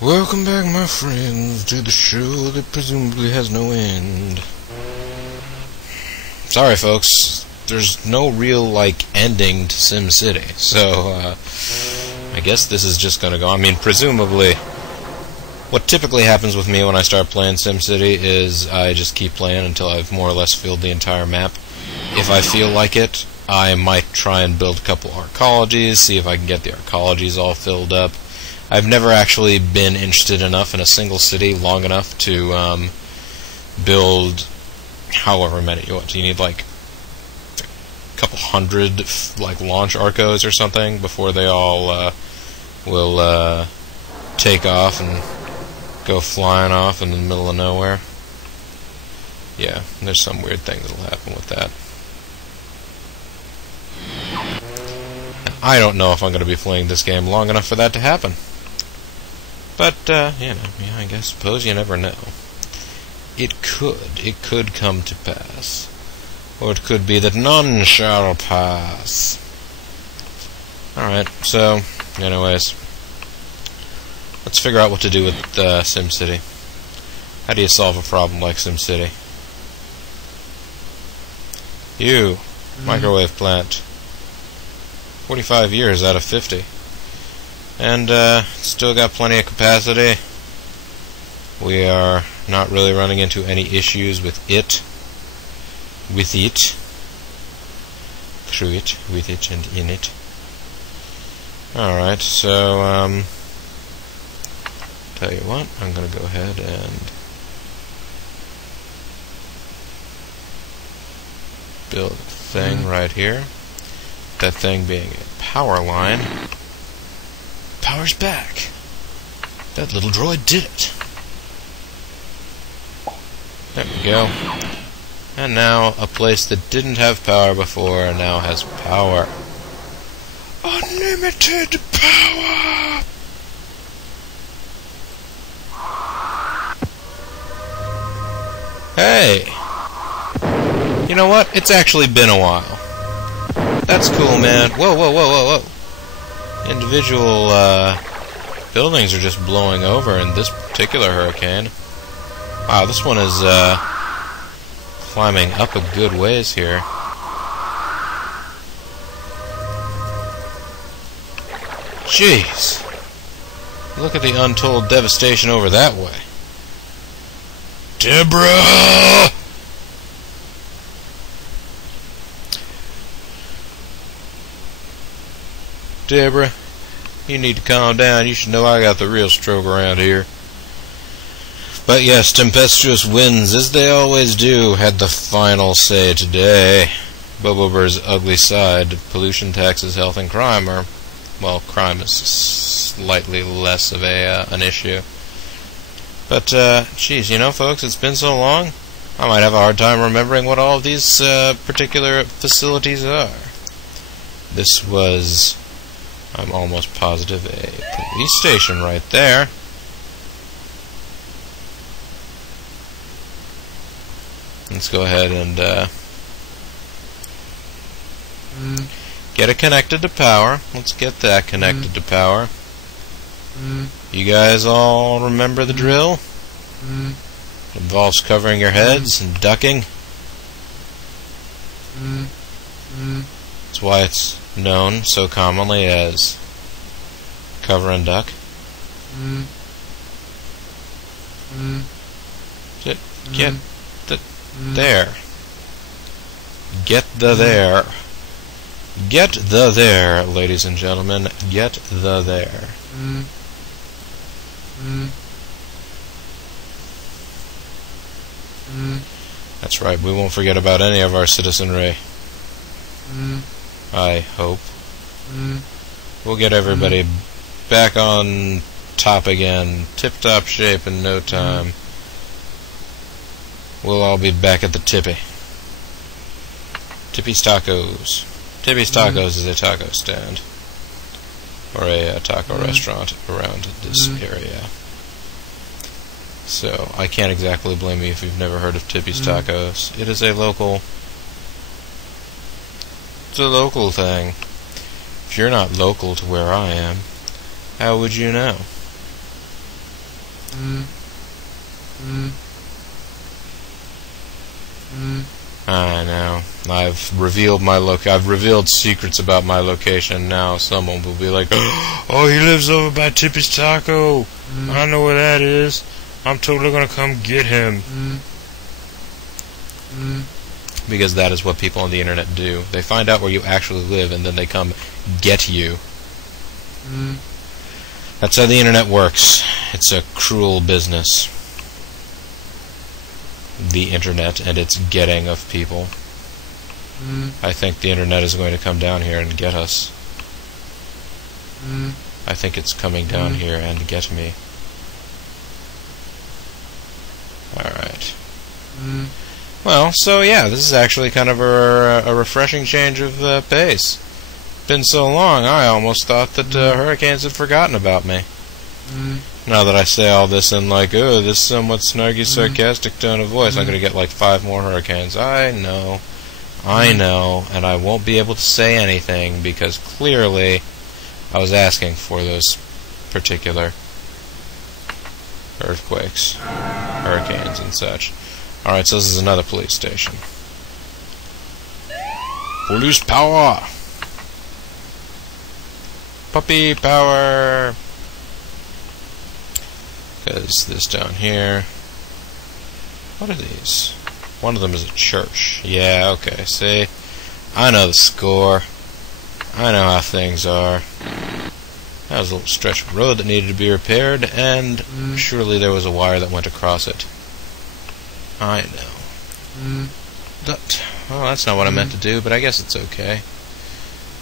Welcome back, my friends, to the show that presumably has no end. Sorry, folks, there's no real, ending to SimCity, so, I guess this is just gonna go. I mean, presumably, what typically happens with me when I start playing SimCity is I just keep playing until I've more or less filled the entire map. If I feel like it, I might try and build a couple arcologies, see if I can get the arcologies all filled up. I've never actually been interested enough in a single city long enough to build however many. What, do you need, a couple hundred, launch arcos or something before they all will take off and go flying off in the middle of nowhere? Yeah, there's some weird thing that'll happen with that. I don't know if I'm going to be playing this game long enough for that to happen. But, I suppose you never know. It could come to pass. Or it could be that none shall pass. Alright, so, anyways. Let's figure out what to do with SimCity. How do you solve a problem like SimCity? You, microwave plant. 45 years out of 50. And, still got plenty of capacity. We are not really running into any issues with it. Through it, with it, and in it. Alright, so, tell you what, I'm gonna go ahead and build a thing right here. That thing being a power line. Power's back. That little droid did it. There we go. And now a place that didn't have power before now has power. Unlimited power! Hey! You know what? It's actually been a while. That's cool, man. Whoa, whoa, whoa, whoa, whoa. Individual buildings are just blowing over in this particular hurricane. Wow, this one is climbing up a good ways here. Jeez. Look at the untold devastation over that way. Deborah! Deborah, you need to calm down. You should know I got the real stroke around here. But yes, tempestuous winds, as they always do, had the final say today. Bobober's ugly side, pollution, taxes, health, and crime are, well, crime is slightly less of an issue. But, geez, folks, it's been so long, I might have a hard time remembering what all of these particular facilities are. This was, I'm almost positive, a police station right there. Let's go ahead and get it connected to power. Let's get that connected to power. You guys all remember the drill? It involves covering your heads and ducking. That's why it's known so commonly as cover and duck. Get the there. Get the there. Get the there, ladies and gentlemen. Get the there. That's right, we won't forget about any of our citizenry. I hope. We'll get everybody back on top again, tip-top shape in no time. We'll all be back at the Tippy. Tippy's Tacos. Tippy's Tacos is a taco stand. Or a taco restaurant around this area. So, I can't exactly blame you if you've never heard of Tippy's Tacos. It is a local... It's a local thing. If you're not local to where I am, how would you know? I know. I've revealed secrets about my location. Now someone will be like, "Oh, he lives over by Tippy's Taco. I know where that is. I'm totally gonna come get him." Because that is what people on the internet do. They find out where you actually live, and then they come get you. That's how the internet works. It's a cruel business. The internet and its getting of people. I think the internet is going to come down here and get us. I think it's coming down here and get me. Alright. Well, so yeah, this is actually kind of a refreshing change of pace. Been so long, I almost thought that hurricanes had forgotten about me. Now that I say all this in like, oh, this somewhat snarky, sarcastic tone of voice, I'm going to get like 5 more hurricanes. I know, and I won't be able to say anything because clearly I was asking for those particular earthquakes, hurricanes, and such. Alright, so this is another police station. Police power! Puppy power! Because this down here... What are these? One of them is a church. Yeah, okay, see? I know the score. I know how things are. That was a little stretch of road that needed to be repaired, and surely there was a wire that went across it. I know. Well, that's not what I meant to do, but I guess it's okay.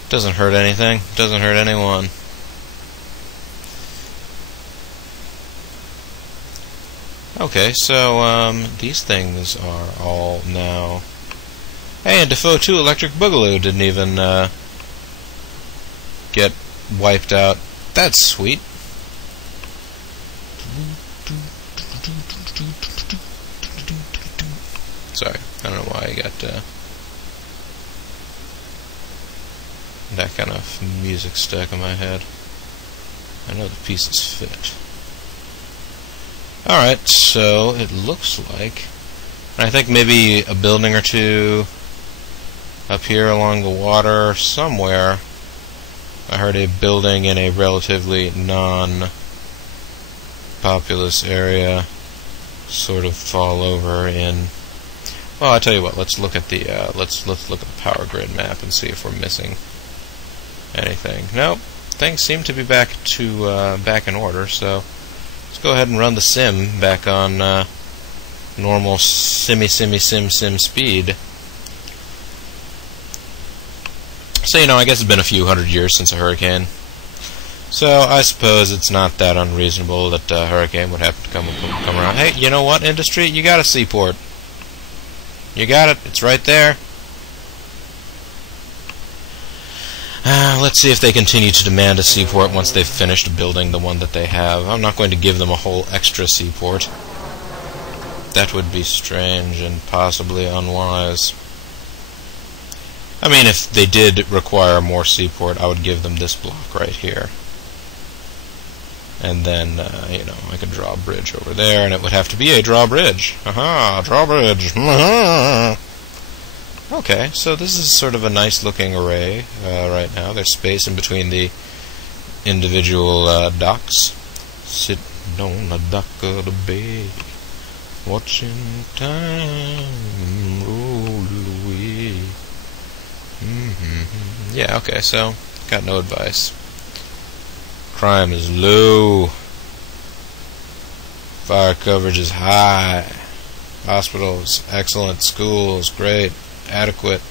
Doesn't hurt anything. Doesn't hurt anyone. Okay, so, these things are all now... Hey, and Defoe 2 Electric Boogaloo didn't even, get wiped out. That's sweet. Sorry, I don't know why I got, that kind of music stuck in my head. I know the pieces fit. Alright, so it looks like... I think maybe a building or two up here along the water somewhere. I heard a building in a relatively non-populous area sort of fall over in... Well, I tell you what, let's look at the let's look at the power grid map and see if we're missing anything. Nope, things seem to be back in order, so let's go ahead and run the sim back on normal sim speed. So, I guess it's been a few hundred years since a hurricane. So, I suppose it's not that unreasonable that a hurricane would happen to come around. Hey, you know what, industry? You got a seaport. You got it. It's right there. Let's see if they continue to demand a seaport once they've finished building the one that they have. I'm not going to give them a whole extra seaport. That would be strange and possibly unwise. I mean, if they did require more seaport, I would give them this block right here. And then, I could draw a bridge over there, and it would have to be a drawbridge. Aha, drawbridge. Okay, so this is sort of a nice-looking array right now. There's space in between the individual docks. Sitting on the dock of the bay, watching time roll away. Yeah, okay, so, got no advice. Crime is low. Fire coverage is high. Hospitals, excellent. Schools, great. Adequate.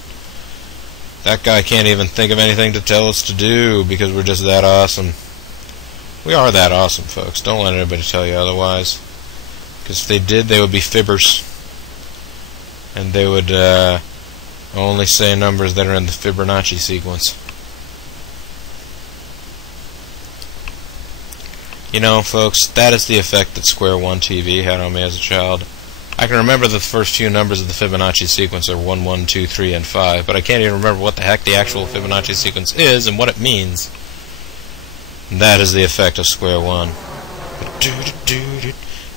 That guy can't even think of anything to tell us to do because we're just that awesome. We are that awesome, folks. Don't let anybody tell you otherwise. Because if they did, they would be fibbers. And they would only say numbers that are in the Fibonacci sequence. Folks, that is the effect that Square One TV had on me as a child. I can remember the first few numbers of the Fibonacci sequence are 1, 1, 2, 3, and 5, but I can't even remember what the heck the actual Fibonacci sequence is and what it means. And that is the effect of Square One.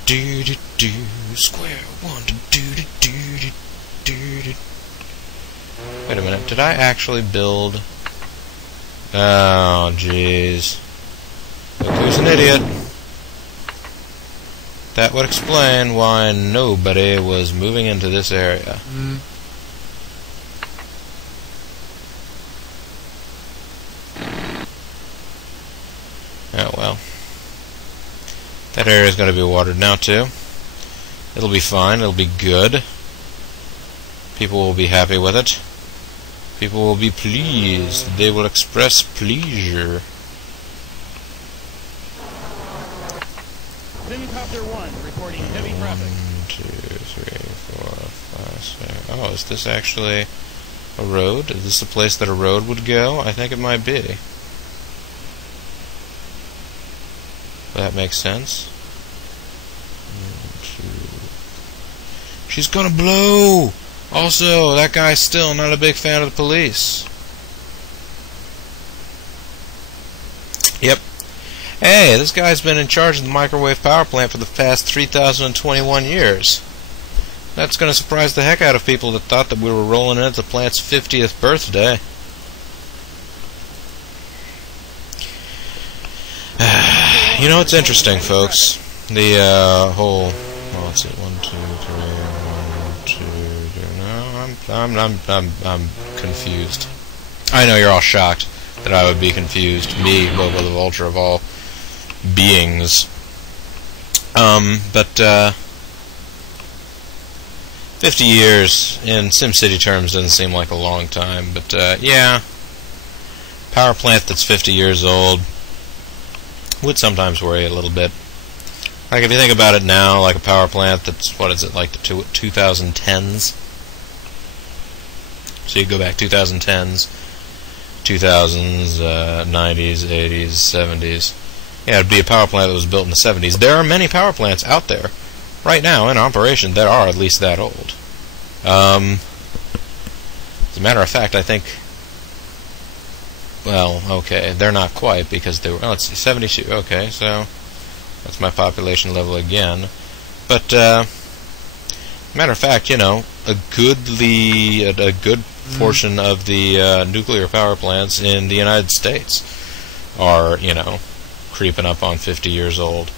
do do do. Square one do do do do do do. Wait a minute. Did I actually build? Oh, jeez. Look who's an idiot. That would explain why nobody was moving into this area. Oh well. That area is going to be watered now too. It'll be fine. It'll be good. People will be happy with it. People will be pleased. They will express pleasure. Helicopter 1 reporting heavy traffic. 1, 2, 3, 4, 5, 6. Oh, is this actually a road? Is this a place that a road would go? I think it might be. That makes sense. 1, 2. She's gonna blow! Also, that guy's still not a big fan of the police. Yep. Hey, this guy's been in charge of the microwave power plant for the past 3,021 years. That's gonna surprise the heck out of people that thought that we were rolling in at the plant's 50th birthday. You know, it's interesting, folks. The whole... Well, let's see. 1, 2, 3, 1, 2... No, I'm confused. I know you're all shocked that I would be confused. Me, Bobo the Vulture of all beings. But 50 years in SimCity terms doesn't seem like a long time. But yeah, power plant that's 50 years old would sometimes worry a little bit. Like if you think about it now, like a power plant that's, what is it, like the 2010s? So you go back 2010s, 2000s, 90s, 80s, 70s. Yeah, it'd be a power plant that was built in the 70s. There are many power plants out there right now in operation that are at least that old. As a matter of fact, I think... Well, okay, they're not quite, because they were... Oh, let's see, 72, okay, so... That's my population level again. But, matter of fact, you know, a good portion of the nuclear power plants in the United States are, you know, creeping up on 50 years old.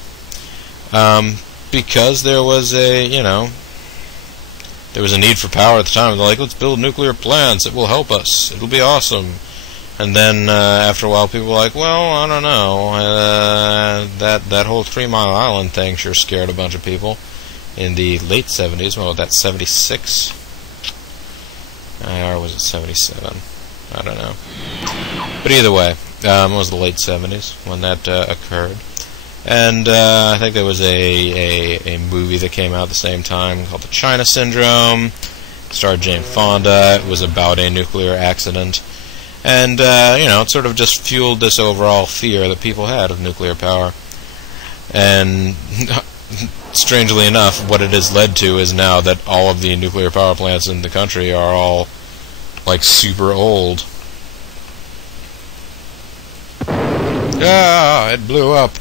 Because there was a, you know, there was a need for power at the time. They're like, let's build nuclear plants. It will help us. It'll be awesome. And then after a while, people were like, well, I don't know. That whole 3 Mile Island thing sure scared a bunch of people in the late 70s. Well, that's 76. Or was it 77? I don't know. But either way, it was the late 70s when that occurred. And I think there was a movie that came out at the same time called The China Syndrome. It starred Jane Fonda. It was about a nuclear accident. And, you know, it sort of just fueled this overall fear that people had of nuclear power. And, strangely enough, what it has led to is now that all of the nuclear power plants in the country are all, like, super old. Ah, it blew up.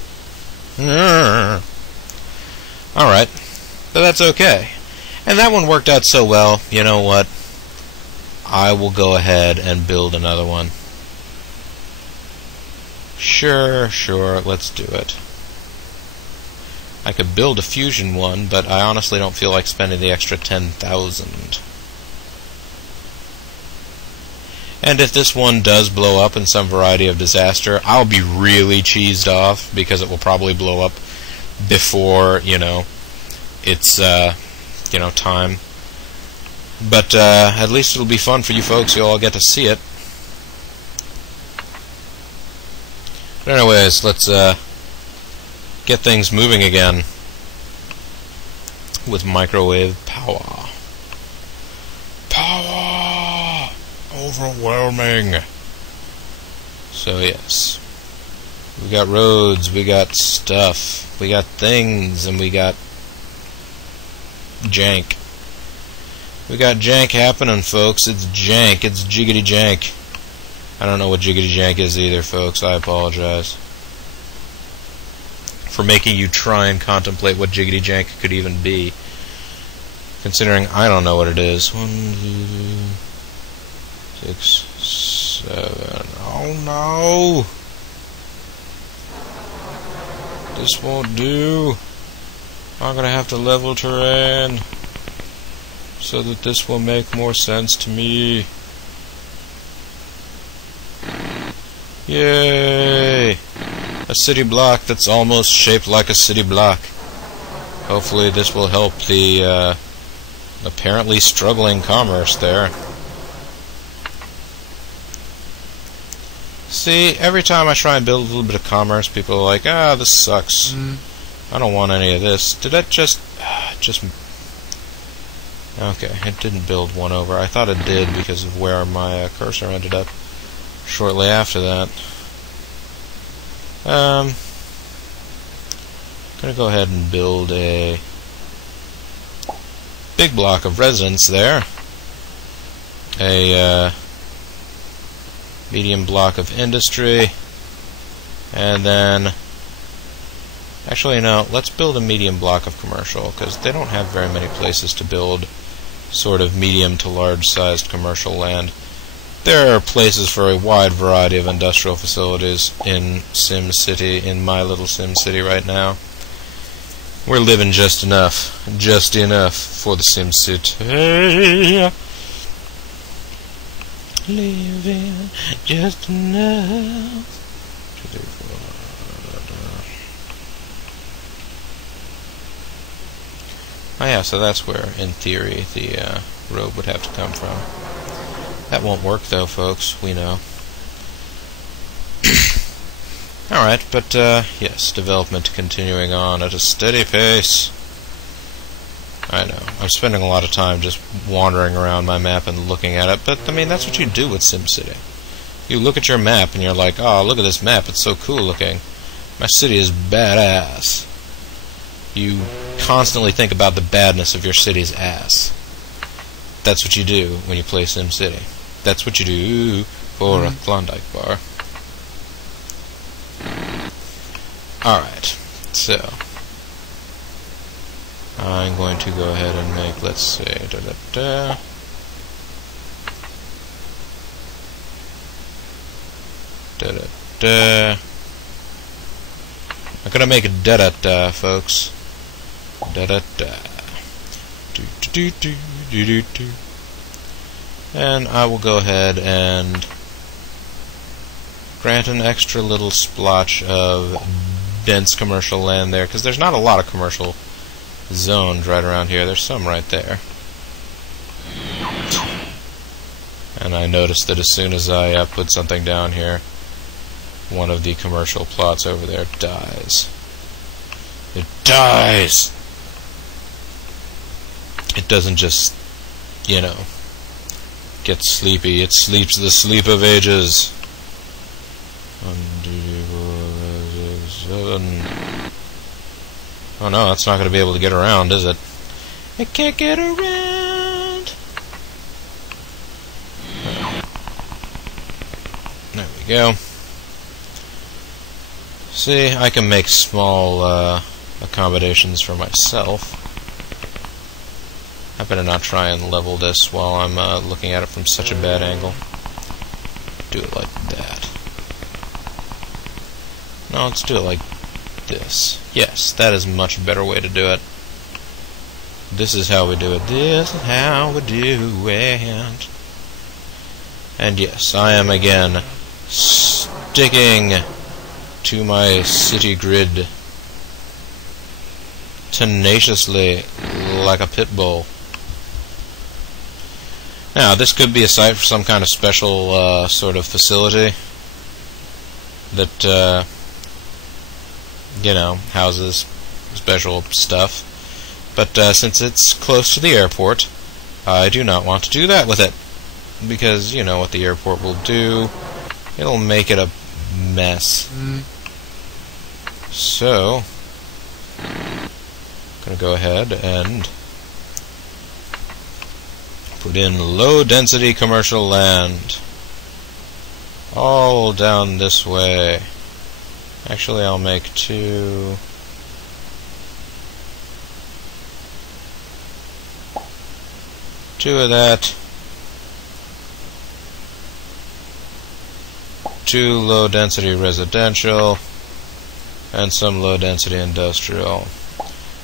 Alright. But that's okay. And that one worked out so well, you know what? I will go ahead and build another one. Sure, let's do it. I could build a fusion one, but I honestly don't feel like spending the extra 10,000. And if this one does blow up in some variety of disaster, I'll be really cheesed off, because it will probably blow up before, you know, it's, you know, time. But at least it'll be fun for you folks. You'll all get to see it. But anyways, let's get things moving again with microwave power. Power! Overwhelming! So yes. We got roads, we got stuff, we got things, and we got jank. We got jank happening, folks. It's jank. It's jiggity jank. I don't know what jiggity jank is either, folks. I apologize. for making you try and contemplate what Jiggity Jank could even be. Considering I don't know what it is. 1, 2, 6, 7. Oh no! This won't do. I'm gonna have to level terrain so that this will make more sense to me. Yay! A city block that's almost shaped like a city block. Hopefully this will help the apparently struggling commerce there. See, every time I try and build a little bit of commerce, people are like, ah, this sucks. I don't want any of this. Did that just... Okay, it didn't build one over. I thought it did because of where my cursor ended up shortly after that. Gonna go ahead and build a big block of residence there. A medium block of industry. And then... Actually, no, let's build a medium block of commercial, because they don't have very many places to build sort of medium to large-sized commercial land. There are places for a wide variety of industrial facilities in SimCity, in my little SimCity right now. We're living just enough for the SimCity. Living just enough. 2, 3, 4. Oh yeah, so that's where, in theory, the road would have to come from. That won't work, though, folks. We know. Alright, but, yes, development continuing on at a steady pace. I know. I'm spending a lot of time just wandering around my map and looking at it, but, I mean, that's what you do with SimCity. You look at your map and you're like, oh, look at this map, it's so cool looking. My city is badass. You constantly think about the badness of your city's ass. That's what you do when you play SimCity. That's what you do for a Klondike bar. Alright, so I'm going to go ahead and make, let's see, I'm gonna make a da-da-da, folks. Da-da-da. Do-do-do-do-do-do. And I will go ahead and grant an extra little splotch of dense commercial land there, because there's not a lot of commercial zoned right around here. There's some right there. And I noticed that as soon as I put something down here, one of the commercial plots over there dies. It dies! It doesn't just, you know, get sleepy. It sleeps the sleep of ages. 1, 2, 4, 5, 6, 7. Oh no, that's not going to be able to get around, is it? It can't get around! There we go. See, I can make small accommodations for myself. I better not try and level this while I'm looking at it from such a bad angle. Do it like that. No, let's do it like this. Yes, that is a much better way to do it. This is how we do it. This is how we do it. And yes, I am again sticking to my city grid tenaciously like a pit bull. Now, this could be a site for some kind of special sort of facility that, you know, houses special stuff. But since it's close to the airport, I do not want to do that with it. Because, you know what the airport will do. It'll make it a mess. So, I'm going to go ahead and put in low-density commercial land. All down this way. Actually, I'll make 2... 2 of that. 2 low-density residential, and some low-density industrial.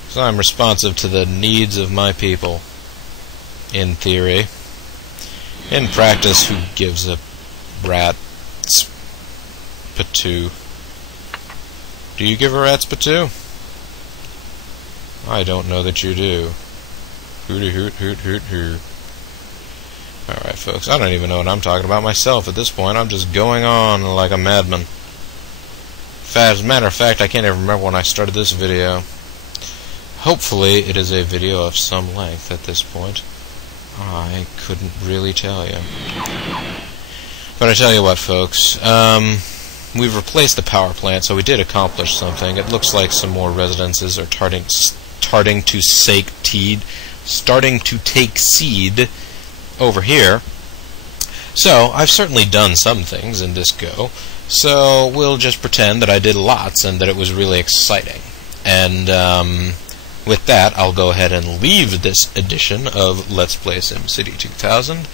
So I'm responsive to the needs of my people, in theory. In practice, who gives a rat's patoo? Do you give a rat's patoo? I don't know that you do. Hooty hoot hoot hoot hoot. Alright, folks, I don't even know what I'm talking about myself at this point. I'm just going on like a madman. As a matter of fact, I can't even remember when I started this video. Hopefully, it is a video of some length at this point. I couldn't really tell you. But I tell you what, folks, we've replaced the power plant, so we did accomplish something. It looks like some more residences are starting to take seed over here. So, I've certainly done some things in this go, so we'll just pretend that I did lots and that it was really exciting. And, with that, I'll go ahead and leave this edition of Let's Play SimCity 2000,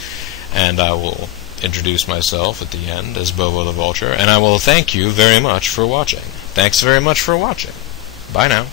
and I will introduce myself at the end as Bobo the Vulture, and I will thank you very much for watching. Thanks very much for watching. Bye now.